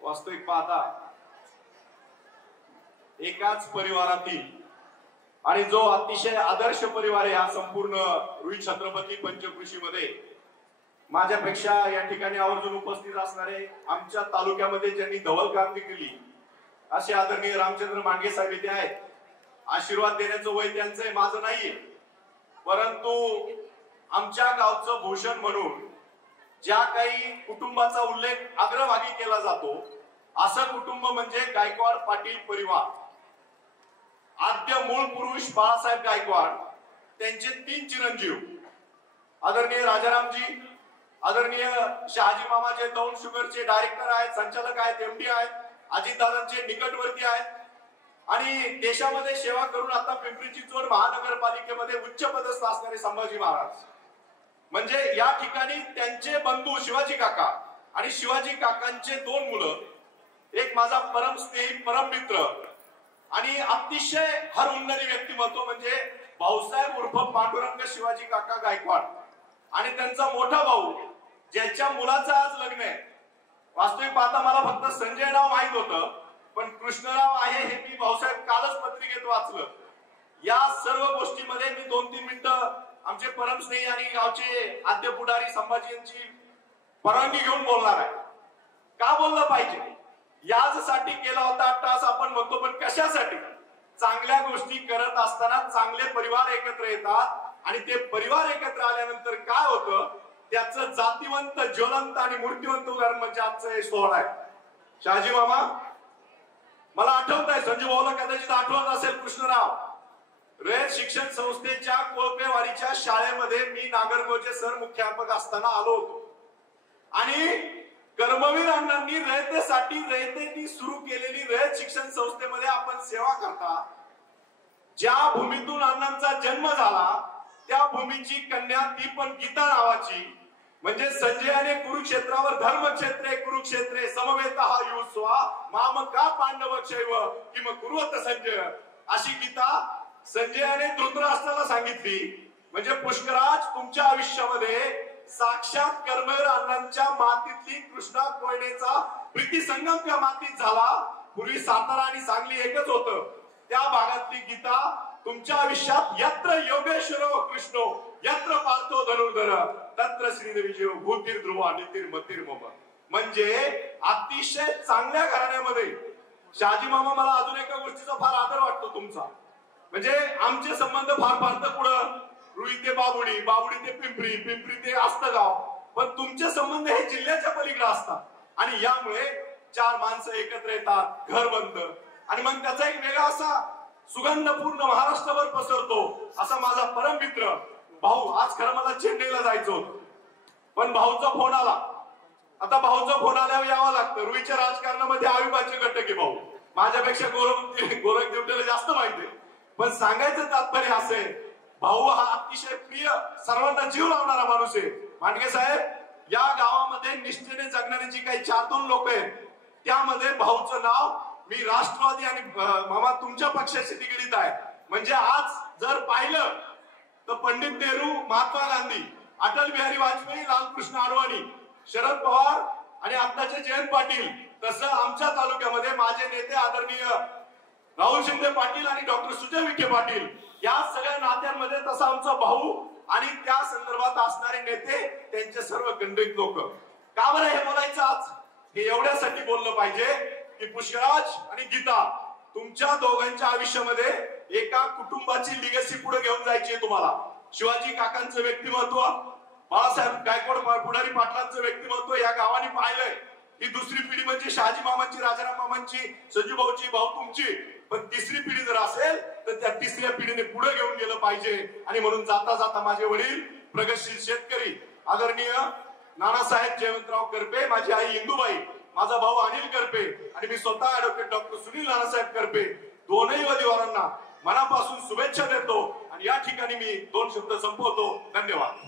वास्तविक पाहता एकाच परिवारातील आणि जो अतिशय आदर्श परिवार आहे हा संपूर्ण रुई छत्रपती पंचकृषीमध्ये माझ्यापेक्षा या ठिकाणी आवर्जून उपस्थित असणारे आमच्या तालुक्यामध्ये ज्यांनी धवल क्रांती केली असे आदरणीय रामचंद्र मांडगे साहेब इथे आहेत. आशीर्वाद देण्याचं वय त्यांचं आहे, माझं नाहीये. परंतु आमच्या गावचं भूषण म्हणून ज्या काही कुटुंबाचा उल्लेख अग्रभागी केला जातो असं कुटुंब म्हणजे गायकवाड पाटील परिवार. आद्य मूळ पुरुष बाळासाहेब गायकवाड, त्यांचे 3 चिरंजीव आदरणीय राजारामजी, आदरणीय शहाजी मामा जे दौंड शुगरचे डायरेक्टर आहेत, संचालक आहेत, एमडी आहेत, अजितदादांचे निकटवर्ती आहेत आणि देशामध्ये सेवा करून आता पिंपरी चिंचवड महानगरपालिकेमध्ये उच्च पदस्थ असणारे संभाजी महाराज. म्हणजे या ठिकाणी त्यांचे बंधू शिवाजी काका आणि शिवाजी काकांचे 2 मुलं, एक माझा परम स्नेही परम मित्र आणि अतिशय हरहुन्नरी व्यक्तिमत्व म्हणजे भाऊसाहेब उर्फ पांडुरंग शिवाजी काका गायकवाड आणि त्यांचा मोठा भाऊ ज्याच्या मुलाचं आज लग्न आहे. वास्तविक पाहता मला फक्त संजय नाव माहित होतं, पण कृष्णराव आहे हे मी भाऊसाहेब कालच पत्रिकेत वाचलं. या सर्व गोष्टीमध्ये मी 2-3 मिनिटं आमचे परमस्नेही आणि गावचे आद्य पुढारी संभाजी यांची परवानगी घेऊन बोलणार आहे. का बोललं पाहिजे यासाठी केला होता अट्टाहास आपण म्हणतो, पण कशासाठी? चांगल्या गोष्टी करत असताना चांगले परिवार एकत्र येतात आणि ते परिवार एकत्र आल्यानंतर काय होतं त्याचं जातीवंत ज्वलंत आणि मूर्तिवंत उदाहरण म्हणजे आजचं हे सोहळा आहे. शहाजी मामा मला आठवत आहे, संजू भाऊला कदाचित आठवत असेल, कृष्णराव रयत शिक्षण संस्थेच्या कोळपेवाडीच्या शाळेमध्ये मी नागरगोजे सर मुख्याध्यापक असताना आलो होतो आणि कर्मवीर अण्णांनी रयतेसाठी सुरू केलेली रयत शिक्षण संस्थेमध्ये आपण सेवा करता. ज्या भूमीतून अण्णांचा जन्म झाला त्या भूमीची कन्या ती पण गीता नावाची, म्हणजे संजयाने कुरुक्षेत्रावर धर्मक्षेत्रे कुरुक्षेत्रे समवेतः युस्वा माम का पांडवक्षैव किम कुर्वत संजय, अशी गीता संजयाने धृतराष्ट्राला सांगितली. म्हणजे पुष्कराज तुमच्या आयुष्यामध्ये साक्षात कर्मवीर अण्णांच्या मातीतली कृष्णा कोयनेचा प्रीती संगम त्या मातीत झाला. पूर्वी सातारा आणि सांगली एकच होतं. त्या भागातली गीता तुमच्या आयुष्यात यत्र योगेश्वरो कृष्णो यत्र पार्थो धनुर्धर तत्र श्रीदेवीजो भूतीर ध्रुवा नितीर मतीर मम. म्हणजे अतिशय चांगल्या घराण्यामध्ये शहाजी मामा मला अजून एका गोष्टीचा फार आदर वाटतो तुमचा. म्हणजे आमचे संबंध फार तर पुढं रुई ते बाबुडी, बाबुडी ते पिंपरी, पिंपरी ते आस्तगाव, पण तुमचे संबंध हे जिल्ह्याच्या पलीकडे असतात आणि यामुळे 4 माणसं एकत्र येतात, घर बनतं आणि मग त्याचा एक वेगळा असा सुगंध पूर्ण महाराष्ट्रभर पसरतो. असा माझा परम मित्र भाऊ, आज खरं मला चेन्नईला जायचं होतं पण भाऊचा फोन आला. आता भाऊचा फोन आल्यावर यावं लागतं. रुईच्या राजकारणामध्ये अविभाज्य घटक आहे भाऊ, माझ्यापेक्षा गोरख देवटेला जास्त माहिती आहे, पण सांगायचं तात्पर्य असं आहे भाऊ हा अतिशय प्रिय सर्वांना जीव लावणारा माणूस आहे. मांडगे साहेब, या गावामध्ये निष्ठेने जगणारे जी काही 4-2 लोक आहेत त्यामध्ये भाऊचं नाव मी राष्ट्रवादी आणि मामा तुमच्या पक्षाशी निगडीत आहे. म्हणजे आज जर पाहिलं तर पंडित नेहरू, महात्मा गांधी, अटल बिहारी वाजपेयी, लालकृष्ण अडवाणी, शरद पवार आणि आत्ताचे जयंत पाटील, तसं आमच्या तालुक्यामध्ये माझे नेते आदरणीय राहुल शिंदे पाटील आणि डॉक्टर सुजय विखे पाटील, या सगळ्या नात्यांमध्ये तसा आमचा भाऊ आणि त्या संदर्भात असणारे नेते त्यांचे सर्व गंडीत लोक. का बरं हे बोलायचं आज? हे एवढ्यासाठी बोललं पाहिजे की पुष्कराज आणि गीता तुमच्या दोघांच्या आयुष्यामध्ये एका कुटुंबाची लिगेसी पुढे घेऊन जायची आहे तुम्हाला. शिवाजी काकांचं व्यक्तिमत्व, बाळासाहेब गायकवाड पुढारी पाटलांचं व्यक्तिमत्व या गावाने पाहिलंय. ही दुसरी पिढी म्हणजे शहाजी मामांची, राजाराम मामांची, संजू भाऊची, भाऊ तुमची, पण तिसरी पिढी जर असेल तर त्या तिसऱ्या पिढीने पुढे घेऊन गेलं पाहिजे. आणि म्हणून जाता जाता माझे वडील प्रगतशील शेतकरी आदरणीय नानासाहेब जयवंतराव करपे, माझी आई इंदुबाई, माझा भाऊ अनिल करपे आणि मी स्वतः ऍडव्होकेट डॉक्टर सुनील नानासाहेब करपे, दोनही वधीवरांना मनापासून शुभेच्छा देतो आणि या ठिकाणी मी 2 शब्द संपवतो. धन्यवाद.